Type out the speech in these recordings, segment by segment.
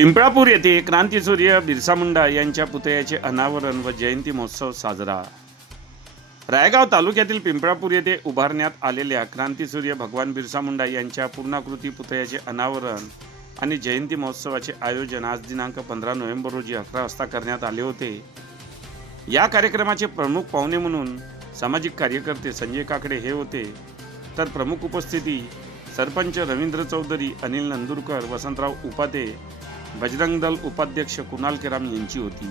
पिंपळापूर येथे क्रांतीसूर्य बिरसा मुंडा यांच्या पुतळ्याचे अनावरण व जयंती महोत्सव साजरा. रायगाव तालुक्यातील पिंपळापूर येथे उभारण्यात आलेल्या क्रांतीसूर्य भगवान बिरसा मुंडा यांच्या पूर्णाकृती पुतळ्याचे अनावरण आणि जयंती महोत्सवाचे आयोजन आज दिनांक पंधरा नोव्हेंबर रोजी अकरा वाजता करण्यात आले होते. या कार्यक्रमाचे प्रमुख पाहुणे म्हणून सामाजिक कार्यकर्ते संजय काकडे हे होते. तर प्रमुख उपस्थिती सरपंच रवींद्र चौधरी अनिल नंदुरकर वसंतराव उपाते बजरंग दल उपाध्यक्ष कुणाल केराम यांची होती.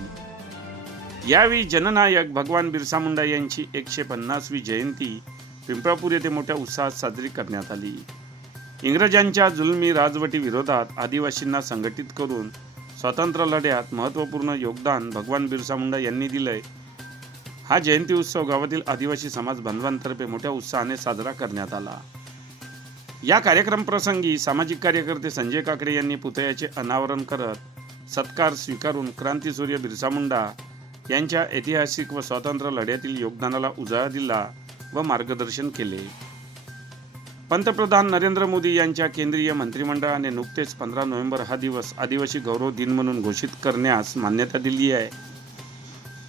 यावेळी जननायक भगवान बिरसा मुंडा यांची एकशे पन्नासवी जयंती पिंपळापूर येथे मोठ्या उत्साहात साजरी करण्यात आली. इंग्रजांच्या जुलमी राजवटी विरोधात आदिवासींना संघटित करून स्वातंत्र्य लढ्यात महत्त्वपूर्ण योगदान भगवान बिरसा मुंडा यांनी दिलंय. हा जयंती उत्सव गावातील आदिवासी समाज बांधवांतर्फे मोठ्या उत्साहाने साजरा करण्यात आला. या कार्यक्रम प्रसंगी सामाजिक कार्यकर्ते संजय काकडे यांनी पुतळ्याचे अनावरण करत सत्कार स्वीकारून क्रांतीसूर्य बिरसा मुंडा यांच्या ऐतिहासिक व स्वातंत्र्य लढ्यातील योगदानाला उजाळा दिला व मार्गदर्शन केले. पंतप्रधान नरेंद्र मोदी यांच्या केंद्रीय मंत्रिमंडळाने नुकतेच पंधरा नोव्हेंबर हा दिवस आदिवासी गौरव दिन म्हणून घोषित करण्यास मान्यता दिली आहे.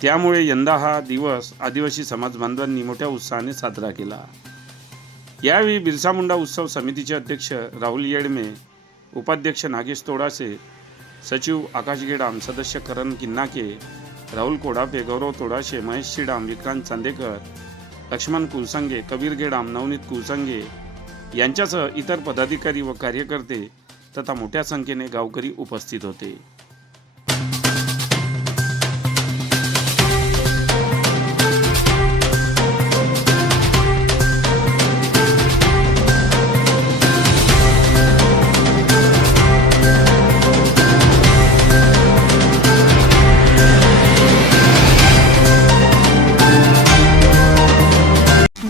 त्यामुळे यंदा हा दिवस आदिवासी समाज बांधवांनी मोठ्या उत्साहाने साजरा केला. यावेळी बिरसा मुंडा उत्सव समितीचे अध्यक्ष राहुल येडमे उपाध्यक्ष नागेश तोडासे सचिव आकाश गेडाम सदस्य करण किन्नाके राहुल कोडापे गौरव तोडाशे महेश शिडाम विक्रांत चांदेकर लक्ष्मण कुलसंगे कबीर गेडाम नवनीत कुलसंगे यांच्यासह इतर पदाधिकारी व कार्यकर्ते तथा मोठ्या संख्येने गावकरी उपस्थित होते.